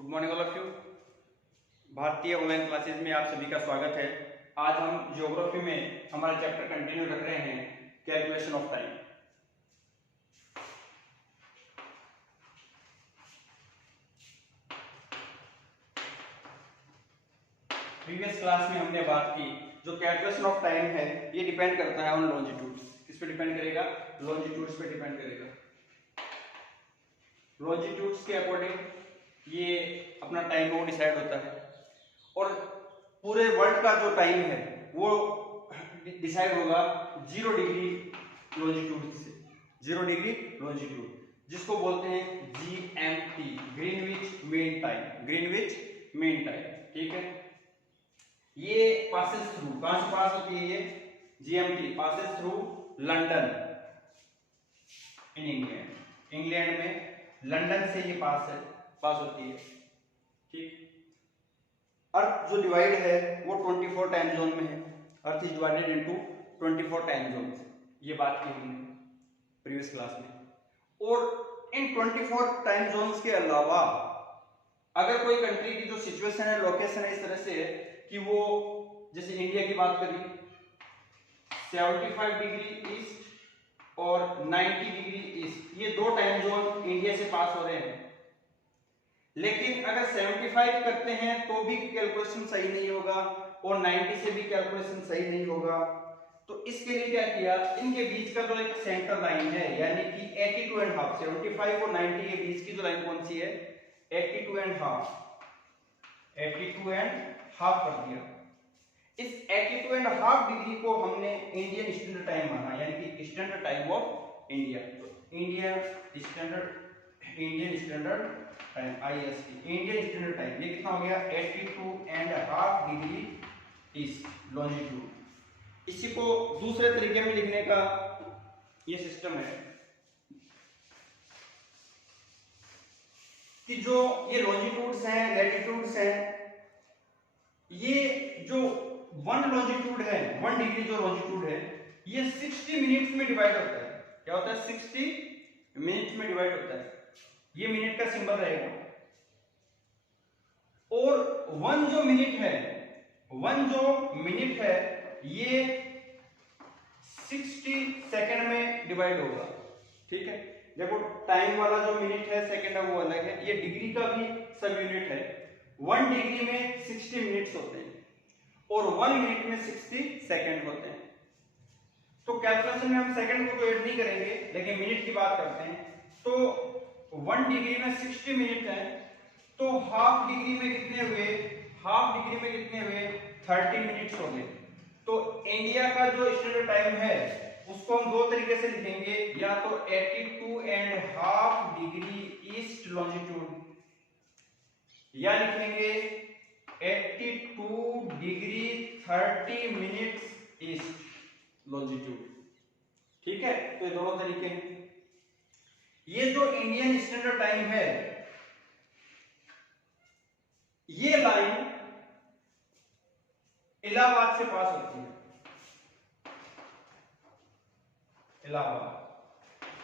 Good morning all of you. भारतीय online classes में आप सभी का स्वागत है। आज हम ज्योग्राफी में हमारा चैप्टर कंटिन्यू रख रहे हैं, calculation of time. Previous class में हमने बात की, जो कैलकुलेशन ऑफ टाइम है ये डिपेंड करता है ऑन लॉन्जिट्यूड्स। किस पे डिपेंड करेगा? लॉन्जिट्यूड्स पे डिपेंड करेगा। लॉन्जिट्यूड्स के अकॉर्डिंग ये अपना टाइम वो डिसाइड होता है, और पूरे वर्ल्ड का जो टाइम है वो डिसाइड होगा 0 डिग्री लॉन्जिट्यूड से। 0 डिग्री लॉन्जिट्यूड, जिसको बोलते हैं GMT, Greenwich mean time. Greenwich mean time, ठीक है। ये पासेस थ्रू, कहां से पास होती है ये GMT? Passes through London in England. England में लंदन से ये पास होती है, ठीक। अर्थ जो डिवाइड है वो 24 टाइम जोन में है। Earth is divided into 24 time zone. ये बात की हमने प्रीवियस क्लास में। और इन 24 टाइम जोन्स के अलावा अगर कोई कंट्री की जो सिचुएशन है, लोकेशन है, इस तरह से है कि वो, जैसे इंडिया की बात करी, 75 डिग्री ईस्ट और 90 डिग्री ईस्ट, ये दो टाइम जोन इंडिया से पास हो रहे हैं। लेकिन अगर 75 करते हैं तो भी कैलकुलेशन सही नहीं होगा, और 90 से भी कैलकुलेशन सही नहीं होगा। तो इसके लिए क्या किया, इनके बीच का जो एक सेंटर लाइन है, यानी कि 82.5, 75 और 90 के बीच की जो लाइन कौन सी है? 82.5 कर दिया। इस 82.5 डिग्री को हमने इंडियन स्टैंडर्ड टाइम माना, यानी कि स्टैंडर्ड टाइम ऑफ इंडिया। तो Indian standard time, IST, Indian standard time, ये कितना हो गया? 82.5 डिग्री ईस्ट लॉन्जिट्यूड। इसी को दूसरे तरीके में लिखने का ये सिस्टम है कि जो ये लॉन्जिट्यूड्स हैं, लैटिट्यूड्स हैं, ये जो 1 लॉन्जिट्यूड है, 1 डिग्री जो लॉन्जिट्यूड है, ये 60 मिनट्स में डिवाइड होता है। क्या होता है? 60 मिनट्स में डिवाइड होता है। ये मिनट का सिंबल रहेगा। और 1 जो मिनट है ये 60 सेकंड में डिवाइड होगा, ठीक है। देखो, टाइम वाला जो मिनट है, सेकंड है, वो अलग है। ये डिग्री का भी सब यूनिट है। 1 डिग्री में 60 मिनट्स होते हैं और 1 मिनट में 60 सेकंड होते हैं। तो कैलकुलेशन में हम सेकंड को तो ऐड नहीं करेंगे, लेकिन मिनट की बात करते हैं। तो 1 डिग्री में 60 मिनट है, तो हाफ डिग्री में कितने हुए? 30 मिनट्स हो गए। तो इंडिया का जो स्टैंडर्ड टाइम है उसको हम दो तरीके से लिखेंगे, या तो 82.5 डिग्री ईस्ट लॉन्जिट्यूड, या लिखेंगे 82 डिग्री 30 मिनट्स ईस्ट लॉन्जिट्यूड, ठीक है। तो ये दोनों तरीके हैं। ये जो इंडियन स्टैंडर्ड टाइम है, ये लाइन इलाहाबाद से पास होती है। इलाहाबाद,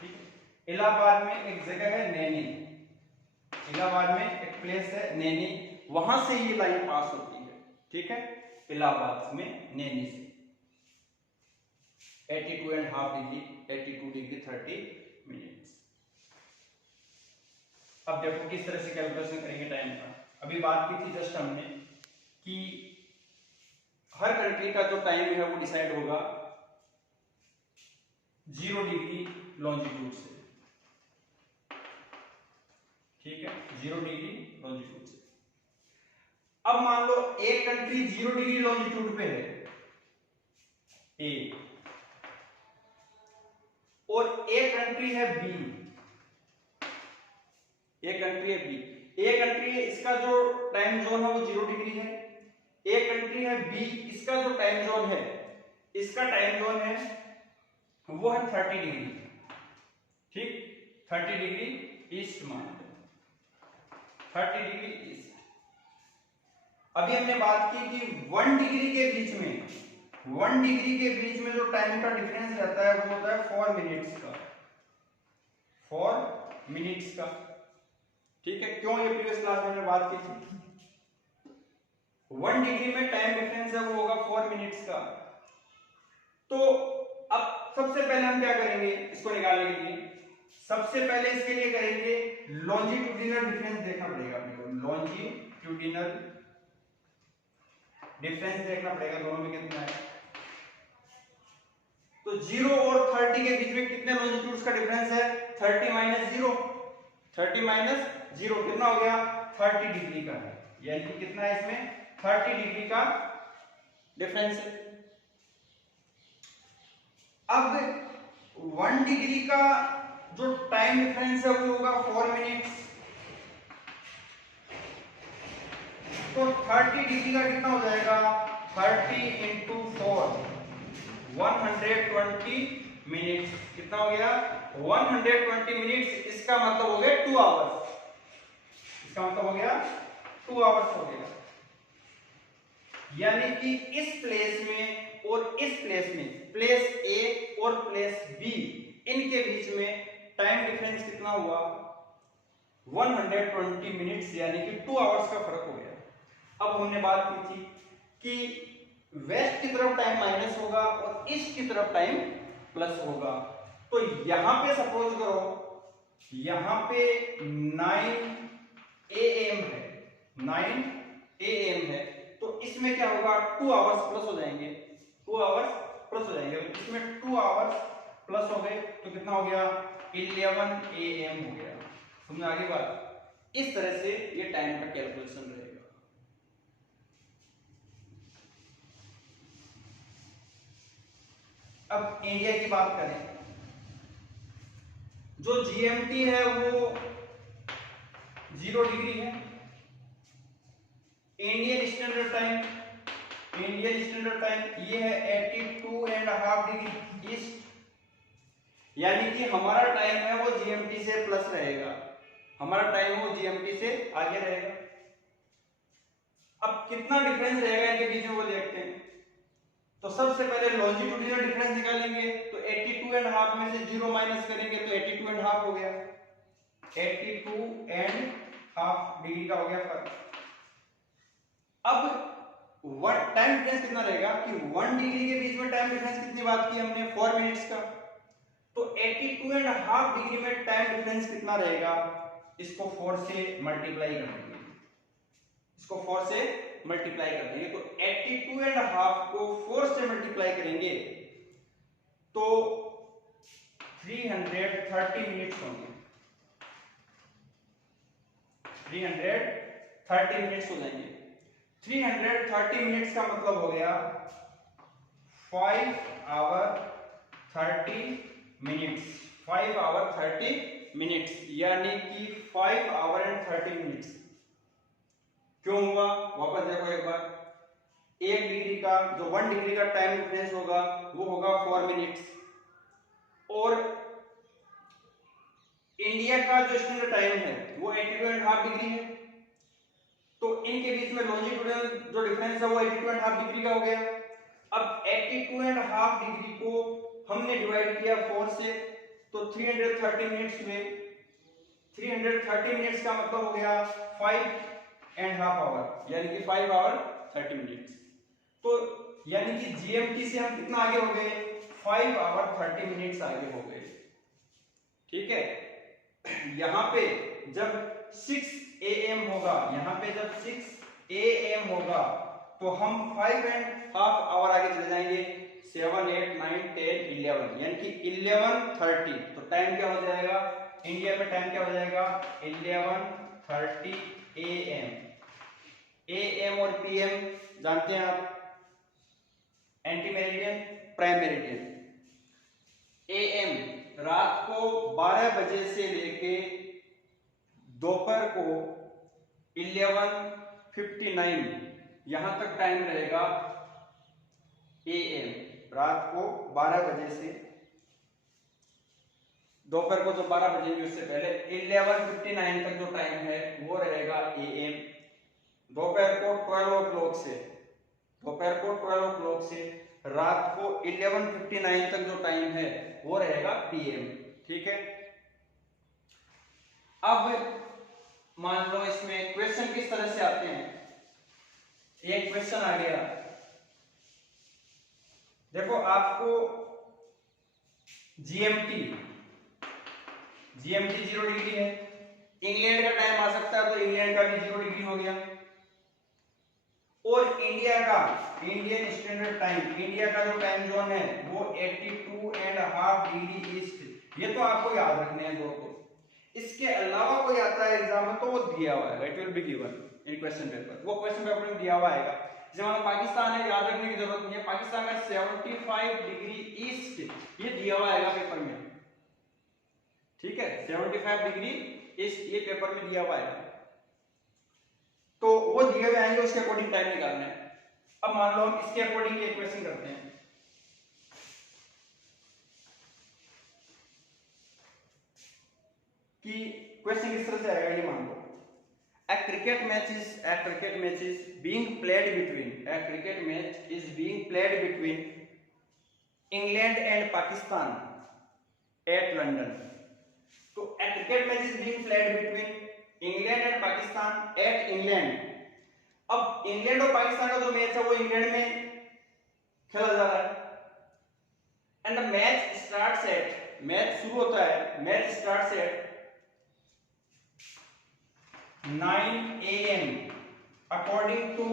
ठीक है। इलाहाबाद में एक जगह है नैनी, इलाहाबाद में एक प्लेस है नैनी, वहां से ये लाइन पास होती है, ठीक है। इलाहाबाद में नैनी से 82.5 डिग्री, 82 डिग्री 30 मिनट्स। अब देखो किस तरह से कैलकुलेशन करेंगे टाइम का। अभी बात की थी जस्ट हमने कि हर कंट्री का जो टाइम है वो डिसाइड होगा 0 डिग्री लॉन्जिट्यूड से, ठीक है। 0 डिग्री लॉन्जिट्यूड से। अब मान लो एक कंट्री 0 डिग्री लॉन्जिट्यूड पे है, ए, और एक कंट्री है बी। एक कंट्री है बी, एक कंट्री है, इसका जो टाइम जोन है वो 0 डिग्री है। एक कंट्री है बी, इसका जो टाइम जोन है, इसका टाइम जोन है वो है 30 डिग्री, ठीक। 30 डिग्री ईस्ट मान लो, 30 डिग्री ईस्ट। अभी हमने बात की कि 1 डिग्री के बीच में, 1 डिग्री के बीच में जो टाइम का डिफरेंस रहता है वो होता है 4 मिनट्स का, 4 मिनट्स का, ठीक है, क्यों? ये प्रीवियस क्लास में हमने बात की थी। 1 डिग्री में टाइम डिफरेंस है वो होगा 4 मिनट्स का। तो अब सबसे पहले हम क्या करेंगे इसको निकालने के लिए? सबसे पहले इसके लिए करेंगे लॉन्जिट्यूडिनल डिफरेंस देखना पड़ेगा अपने को। लॉन्जिट्यूडिनल डिफरेंस देखना पड़ेगा दोनों में कितना है। तो 0 और 30 के बीच में कितने लॉन्जिट्यूड्स का डिफरेंस है? 30 माइनस 0, 30 माइनस 0 कितना हो गया? 30 डिग्री का है। यानी कि कितना है इसमें? 30 डिग्री का डिफरेंस है। अब 1 डिग्री का जो टाइम डिफरेंस है वो होगा 4 मिनट्स। तो 30 डिग्री का कितना हो जाएगा? 30 इंटू 4 120 मिनट्स। कितना हो गया? 120 मिनट्स। इसका मतलब हो गया 2 आवर्स। इसका मतलब हो गया 2 आवर्स हो गया। यानी कि इस प्लेस में और इस प्लेस में, प्लेस ए और प्लेस बी, इनके बीच में टाइम डिफरेंस कितना हुआ? 120 मिनट्स, यानी कि 2 आवर्स का फर्क हो गया। अब हमने बात की थी कि वेस्ट की तरफ टाइम माइनस होगा और ईस्ट की तरफ टाइम प्लस होगा। तो यहां पे सपोज करो, यहां पे 9 AM है, 9 AM है, तो इसमें क्या होगा? 2 आवर्स प्लस हो जाएंगे, 2 आवर्स प्लस हो जाएंगे। इसमें 2 आवर्स प्लस हो गए तो कितना हो गया? 11 AM हो गया। समझ आ गई बात? इस तरह से ये टाइम का कैलकुलेशन रहेगा। अब इंडिया की बात करें, जो GMT है वो 0 डिग्री है। Indian standard time, Indian standard time ये है 82.5 डिग्री ईस्ट। यानी कि हमारा टाइम है वो GMT से प्लस रहेगा, हमारा टाइम वो GMT से आगे रहेगा। अब कितना डिफरेंस रहेगा इनके बीच में वो देखते हैं। तो सबसे पहले लॉन्जिट्यूडिनल डिफरेंस निकालेंगे। तो 82.5 में से 0 माइनस करेंगे तो 82.5 हो गया। 82.5 डिग्री का हो गया फर्क। अब वन टाइम डिफरेंस कितना रहेगा कि 1 डिग्री के बीच में टाइम डिफरेंस कितनी बात की हमने? 4 मिनट्स का। तो 82.5 डिग्री में टाइम डिफरेंस कितना रहेगा? इसको 4 से मल्टीप्लाई कर देंगे, इसको 4 से मल्टीप्लाई कर देंगे। तो 82.5 को 4 से मल्टीप्लाई करेंगे तो 330 मिनट्स होंगे, 330 मिनट्स हो जाएंगे। 330 मिनट्स का मतलब हो गया 5 आवर 30 मिनट्स, 5 आवर 30 मिनट्स, यानी कि 5 आवर एंड 30 मिनट्स। क्यों हुआ? वापस देखो एक बार। 1 डिग्री का जो 1 डिग्री का टाइम डिफरेंस होगा वो होगा 4 मिनट्स, और इंडिया का जो स्टैंडर्ड टाइम है वो 82.5 डिग्री है। तो इनके बीच में लॉन्जिट्यूडिनल जो डिफरेंस है वो 82.5 डिग्री का हो गया। अब 82.5 डिग्री को हमने डिवाइड किया 4 से, तो 330 मिनट्स हुए। 330 मिनट्स का मतलब हो गया 5.5 आवर, यानी कि 5 आवर 30 मिनट्स। तो यानी कि GMT से हम कितना आगे हो गए? 5 आवर 30 मिनट्स आगे हो गए। ठीक है, यहां पे जब 6 AM होगा, यहां पे जब 6 AM होगा तो हम 5.5 आवर आगे चले जाएंगे। 7 8 9 10 11, यानी कि 11:30। तो टाइम क्या हो जाएगा इंडिया में? टाइम क्या हो जाएगा? 11:30 AM। AM और PM जानते हैं आप, anti meridian, prime meridian. AM रात को 12 बजे से लेके दोपहर को 11:59 यहां तक टाइम रहेगा। AM रात को 12 बजे से दोपहर को जो 12 बजेंगे उससे पहले 11:59 तक जो टाइम है वो रहेगा AM। दोपहर को 12 o'clock से, दोपहर को 12 o'clock से रात को 11:59 तक जो टाइम है वो रहेगा PM। ठीक है, अब मान लो इसमें क्वेश्चन किस तरह से आते हैं, एक क्वेश्चन आ गया, देखो आपको जीएमटी 0 डिग्री है, इंग्लैंड का टाइम आ सकता है तो इंग्लैंड का भी 0 डिग्री हो गया, और इंडिया का इंडियन स्टैंडर्ड टाइम, इंडिया का जो टाइम जोन है वो 82.5 डिग्री ईस्ट। ये तो आपको याद रखने हैं दोस्तों। इसके अलावा कोई आता है एग्जाम में तो वो दिया हुआ है, it will be given in question paper, वो क्वेश्चन पेपर में दिया हुआ आएगा। जैसे मान लो पाकिस्तान है, याद रखने की जरूरत नहीं है, पाकिस्तान का 75 डिग्री ईस्ट ये दिया हुआ आएगा पेपर में, ठीक है, 75 डिग्री ईस्ट ये पेपर में दिया हुआ है, तो वो दिए हुए आएंगे, उसके अकॉर्डिंग टाइम निकालना है। अब मान लो हम इसके अकॉर्डिंग ये क्वेश्चन करते हैं कि क्वेश्चन किस तरह से आएगा, ये मान लो a cricket match is being played between England and Pakistan at London। तो a cricket match is being played between England and Pakistan at England। अब इंग्लैंड और पाकिस्तान का जो मैच है वो इंग्लैंड में खेला जा रहा है, and the match starts at, match शुरू होता है, match starts at 9 AM according to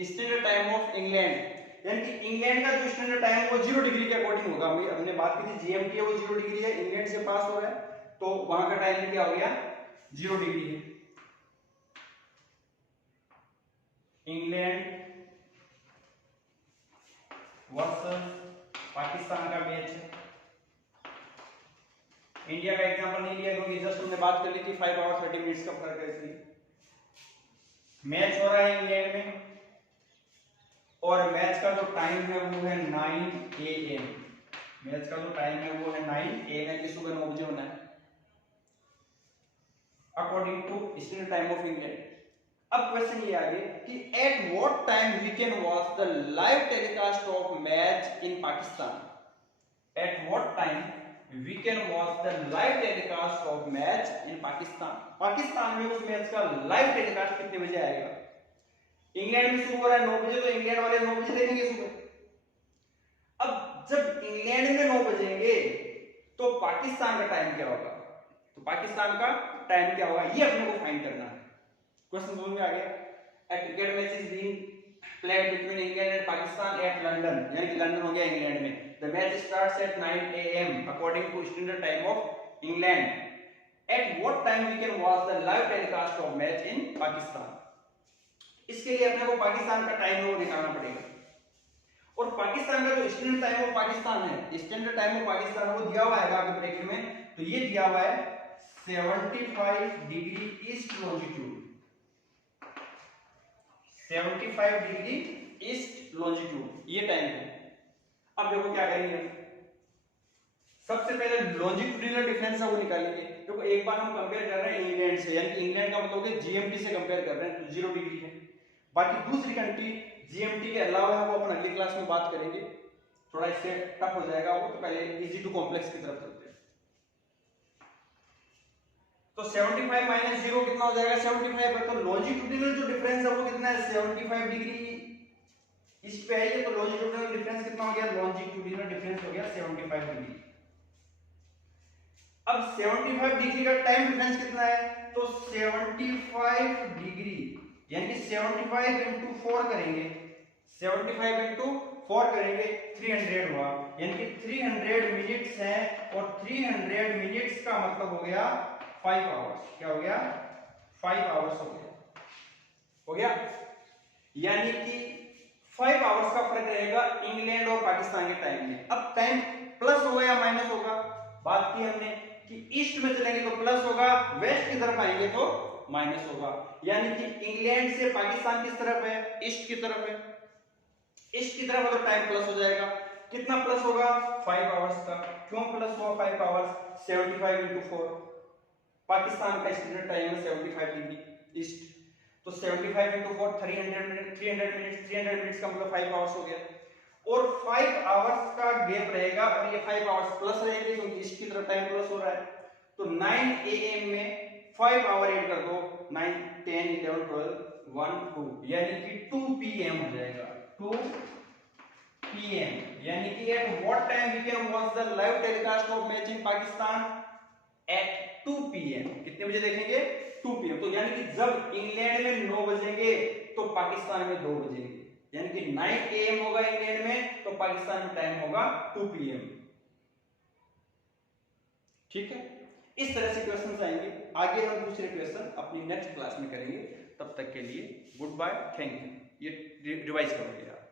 standard time of England. यानी कि इंग्लैंड का जो स्टैंडर्ड टाइम है वो 0 डिग्री के अकॉर्डिंग होगा। हमने बात की थी जीएमटी है वो 0 डिग्री है, इंग्लैंड से पास हो रहा है तो वहां का टाइम क्या हो गया, 0 डिग्री है। इंग्लैंड वर्सेस पाकिस्तान का मैच है। इंडिया का एग्जांपल नहीं लिया क्योंकि जस्ट हमने बात कर ली थी 5 आवर 30 मिनट्स का फर्क है, इसलिए मैच हो रहा है इंग्लैंड में और मैच का जो टाइम है वो है 9 AM। मैच का जो टाइम है वो है 9 AM की सुबह 9 बजे होना है according to standard time of England. अब क्वेश्चन ये आ गया कि at what time we can watch the live telecast of match in Pakistan. At what time we can watch the live telecast of match in Pakistan. Pakistan में उस match का live telecast कितने बजे आएगा? इंग्लैंड में शुरू हो रहा है 9 बजे तो इंग्लैंड वाले 9 बजे देखेंगे सुबह। अब जब इंग्लैंड में 9 बजेंगे तो पाकिस्तान का टाइम क्या होगा? तो पाकिस्तान का टाइम क्या होगा ये अपने को फाइंड करना है। क्वेश्चन समझ में आ गया? A cricket match is being played between England and Pakistan at London, यानी कि लंदन हो गया इंग्लैंड में। The match starts at 9 AM according to standard time of England. At what time we can watch the live telecast of match in Pakistan? इसके लिए अपने को पाकिस्तान का टाइम वो निकालना पड़ेगा और पाकिस्तान का जो स्टैंडर्ड टाइम ऑफ पाकिस्तान है, स्टैंडर्ड टाइम ऑफ पाकिस्तान वो दिया हुआ है आपके ब्रैकेट में, तो ये दिया हुआ है 75 degree east longitude, 75 degree east longitude ये टाइम है। अब देखो क्या करेंगे, सबसे पहले लॉन्जिट्यूडिनल डिफरेंस है वो निकालेंगे। देखो एक बार हम कंपेयर कर रहे हैं इंग्लैंड से, यानी कि इंग्लैंड का मतलब है जीएमटी से कंपेयर कर रहे हैं तो 0 डिग्री है। बाकी दूसरी कंट्री जीएमटी के अलावा है वो अपन अगली क्लास में बात करेंगे, थोड़ा इससे टफ हो जाएगा वो, तो पहले इजी टू कॉम्प्लेक्स की तरफ चलते हैं। तो 75 माइनस 0 कितना हो जाएगा? 75 है। तो लॉन्जिट्यूडिनल जो डिफरेंस है वो कितना है? 75 डिग्री ईस्ट पे है ये, तो लॉन्जिट्यूडिनल डिफरेंस कितना हो गया? लॉन्जिट्यूडिनल डिफरेंस हो गया 75 डिग्री। अब 75 डिग्री का टाइम डिफरेंस कितना है? तो 75 डिग्री यानी कि 75 into 4 करेंगे, 75 into 4 करेंगे 300 हुआ, यानी कि 300 मिनट्स हैं और 300 मिनट्स का मतलब हो गया 5 आवर्स। क्या हो गया? 5 आवर्स हो गया, यानी कि 5 आवर्स का फर्क रहेगा इंग्लैंड और पाकिस्तान के टाइम में। अब टाइम प्लस होगा या माइनस होगा? बात की हमने कि ईस्ट में चलेंगे तो प्लस होगा, वेस्ट की तरफ आएंगे तो माइनस होगा, यानी कि इंग्लैंड से पाकिस्तान किस तरफ है? ईस्ट की तरफ है। ईस्ट की तरफ अगर टाइम प्लस हो जाएगा, कितना प्लस होगा? 5 आवर्स का। क्यों प्लस हुआ 5 आवर्स? 75 into 4, पाकिस्तान का स्टैंडर्ड टाइम है 75 डिग्री ईस्ट, तो 75 into 4 300 मिनट्स का मतलब 5 आवर्स हो गया, और 5 आवर्स का गैप रहेगा और ये 5 आवर्स प्लस रहेंगे क्योंकि ईस्ट की तरफ टाइम प्लस हो रहा है। तो 9 AM में 5 आवर ऐड कर दो, 9 10 11 12 1 2, यानी कि 2 PM हो जाएगा, 2 PM, यानी कि at what time we can watch the live telecast of match in Pakistan, at 2 PM। कितने बजे देखेंगे? 2 PM। तो यानी कि जब इंग्लैंड में 9 बजेंगे तो पाकिस्तान में 2 बजेंगे, यानी कि 9 AM होगा इंग्लैंड में, तो पाकिस्तान में टाइम होगा 2 PM। ठीक है, इस तरह से क्वेश्चन आएंगे। आगे हम दूसरे क्वेश्चन अपनी नेक्स्ट क्लास में करेंगे। तब तक के लिए गुड बाय, थैंक यू। ये रिवाइज करोगे आप।